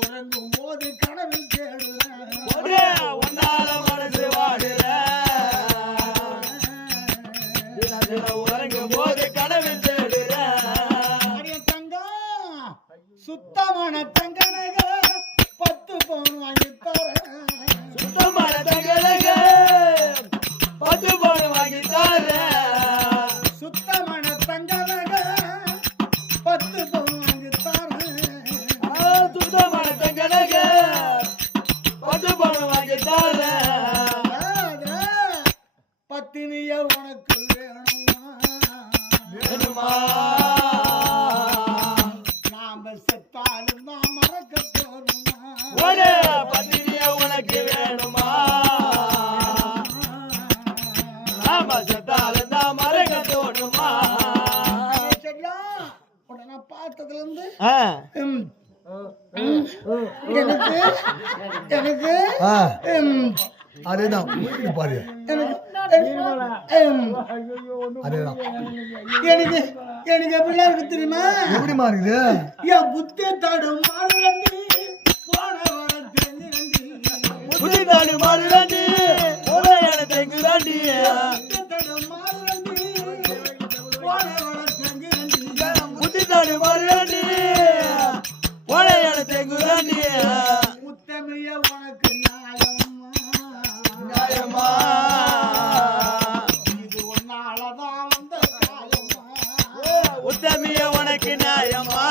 உறங்கும் போது கனவில் தேடுறேன் உன்னால மனசு வாடுறேன் உறங்கும் போது கனவில் தேடுறேன் தங்கம் சுத்தமான தங்கனக 10 பவுன் வாங்கி தரேன் சுத்தமான தங்கனக 10 பவுன் வாங்கி தரேன் சுத்தமான தங்கனக 10 பவுன் வாங்கி தரேன் சுத்தமான தங்கனக 10 பவுன் வாங்கி தரேன் பத்தினிய உனக்கு வேணுமா நாம செத்தாலும் நான் மறக்க போறோமா ஒரே பத்தினிய உனக்கு வேணுமா நாம செத்தாலும் நான் மறக்க தோணுமா உடனே பார்த்ததுல இருந்து எனக்கு அதேதான் பாரு எனக்கு எனக்கு எப்படிலாம் இருக்கு தெரியுமா எப்படிமா இருக்குது என் புத்தி தடும் மாறுரண்டி போன வரம் தெரிஞ்சிரண்டி புத்தி தடும் மாறுரண்டி போன வரம் தெரிஞ்சிரண்டி தடும் மாறுரண்டி போன வரம் தெரிஞ்சிரண்டி புத்தி தடும் மாறுரண்டி போன வரம் தெரிஞ்சிரண்டி முத்தமைய உனக்கு நியாயமா இது ஒன்னாலதான் வந்த காயமா உத்தமிய உனக்கு நியாயமா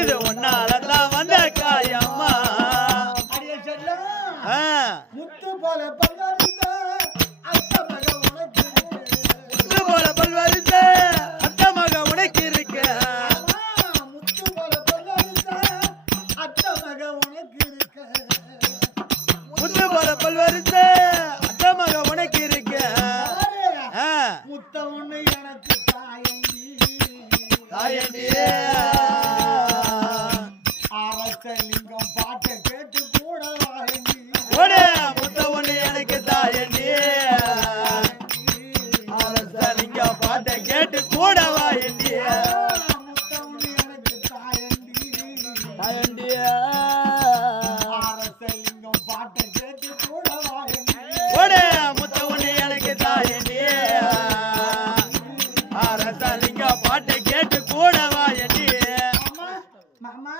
இது ஒன்னாலதான் வந்த காயம்மா அடியே செல்லம் முத்து போல பல்வரித்த அத்த மக உனக்கு முத்து போல பல்வரித்த அத்த மக உனக்கு இருக்க முத்து போல பல்வரித்த அத்த மக உனக்கு இருக்க முத்து போல பல்வரித்த அத்த மக உனக்கு இருக்க முத்த ஒண்ணு எனக்கு தாயண்டி தாயண்டி அரசலிங்கம் பாட்டை கேட்டு கூட வாயண்டி ஒரே முத்த ஒண்ணு எனக்கு தாயண்டி அரசலிங்க பாட்டை கேட்டு கூட வாயண்டி முத்த ஒண்ணு எனக்கு தாயண்டி தாயண்டி அரசலிங்கம் பாட்டை கேட்டு கூட வாயண்டி ஒரே முத்த ஒண்ணு எனக்கு தாயண்டி அரசலிங்க பாட்டை கேட்டு கூட வாயண்டி மாமா